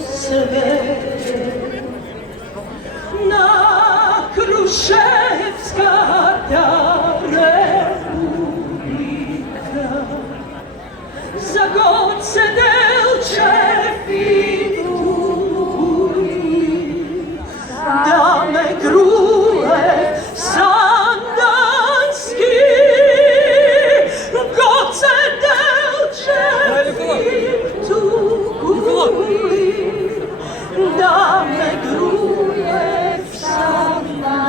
swe. Na Kruszewska ta republika za god se delče figuri da me gruje sandanski god se delče figuri da me gruje sandanski.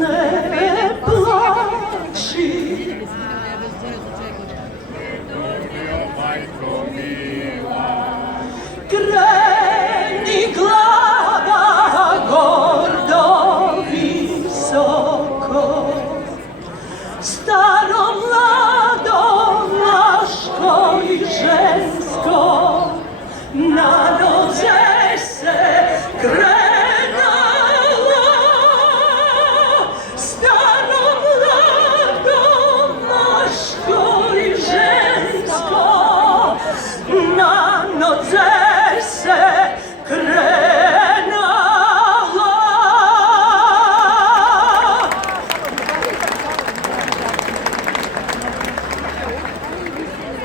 Ne plači, kreni glava gordo visoko, staro mlado, maško i žensko,